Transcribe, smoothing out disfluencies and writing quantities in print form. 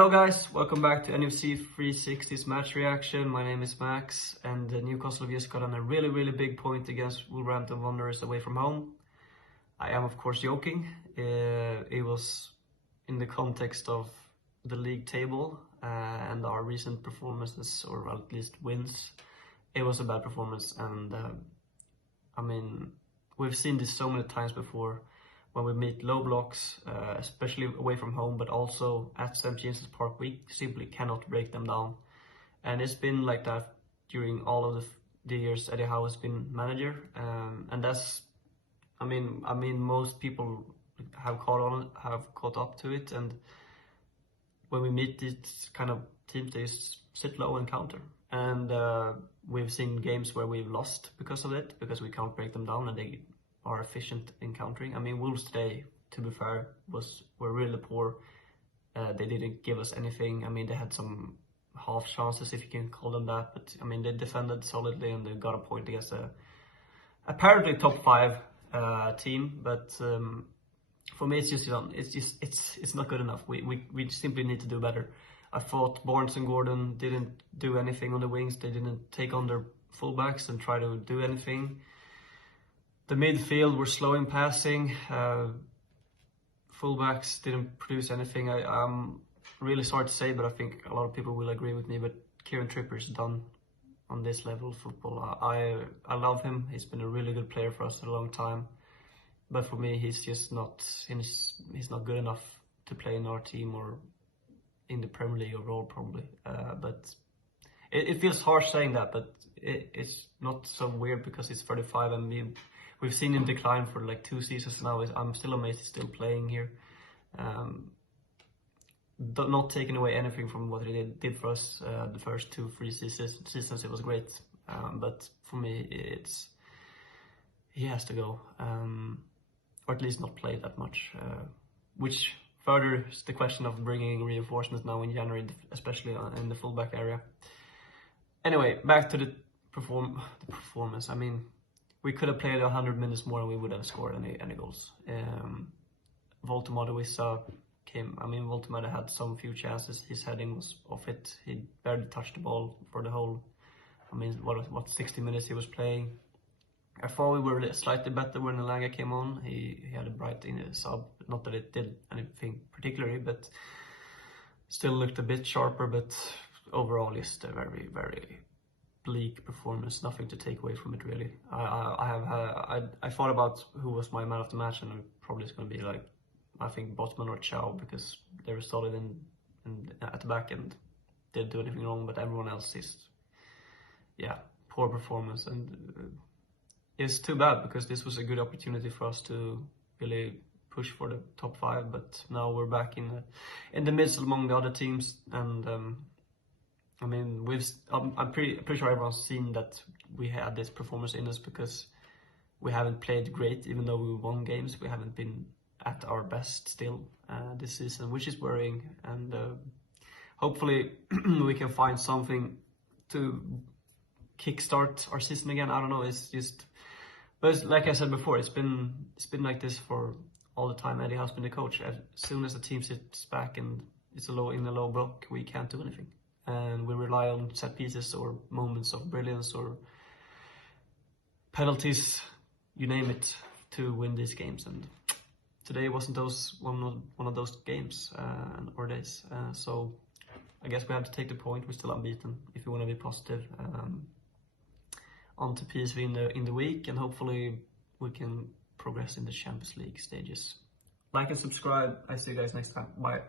Hello guys, welcome back to NFC 360's match reaction. My name is Max, and Newcastle have just got on a really big point against Wolverhampton Wanderers away from home. I am of course joking. It was in the context of the league table and our recent performances, or at least wins. It was a bad performance, and I mean, we've seen this so many times before. When we meet low blocks, especially away from home, but also at St. James's Park, we simply cannot break them down. And it's been like that during all of the years Eddie Howe has been manager. And that's, I mean, most people have caught up to it. And when we meet these kind of teams, they sit low and counter. And we've seen games where we've lost because of it, because we can't break them down, and they are efficient in countering. I mean, Wolves today, to be fair, were really poor. They didn't give us anything. I mean, they had some half chances, if you can call them that, but I mean, they defended solidly and they got a point against a apparently top 5 team. But for me, it's just not good enough. We simply need to do better. I thought Barnes and Gordon didn't do anything on the wings. They didn't take on their fullbacks and try to do anything. The midfield were slow in passing. Fullbacks didn't produce anything. I'm really sorry to say, but I think a lot of people will agree with me. But Kieran Trippier's done on this level of football. I love him. He's been a really good player for us for a long time. But for me, he's just not. He's not good enough to play in our team or in the Premier League overall, probably. But it feels harsh saying that, but it's not so weird because he's 35 and we've seen him decline for like 2 seasons now. I'm still amazed he's still playing here. Not taking away anything from what he did for us the first 2-3 seasons. It was great. But for me, he has to go. Or at least not play that much. Which furthers the question of bringing reinforcements now in January, especially in the fullback area. Anyway, back to the performance. I mean, we could have played 100 minutes more and we would have scored any goals. Voltemade we saw came. I mean, Voltemade had some few chances. His heading was off it. He barely touched the ball for the whole. I mean, what 60 minutes he was playing. I thought we were slightly better when Elanga came on. He had a bright in a sub. Not that it did anything particularly, but still looked a bit sharper. But overall, just a very bleak performance. Nothing to take away from it, really. I thought about who was my man of the match, and probably it's going to be like, I think Botman or Chow, because they were solid at the back and didn't do anything wrong. But everyone else is, poor performance, and it's too bad because this was a good opportunity for us to really push for the top 5. But now we're back in the midst among the other teams, and I mean, I'm pretty sure everyone's seen that we had this performance in us because we haven't played great. Even though we won games, we haven't been at our best still this season, which is worrying. And hopefully we can find something to kickstart our season again. I don't know. But it's, like I said before, it's been like this for all the time Eddie Howe's been the coach. As soon as the team sits back and it's in a low block, we can't do anything. And we rely on set pieces or moments of brilliance or penalties, you name it, to win these games. And today wasn't one of those games or days. So I guess we have to take the point. We're still unbeaten if you want to be positive. On to PSV in the week, and hopefully we can progress in the Champions League stages. Like and subscribe. I see you guys next time. Bye.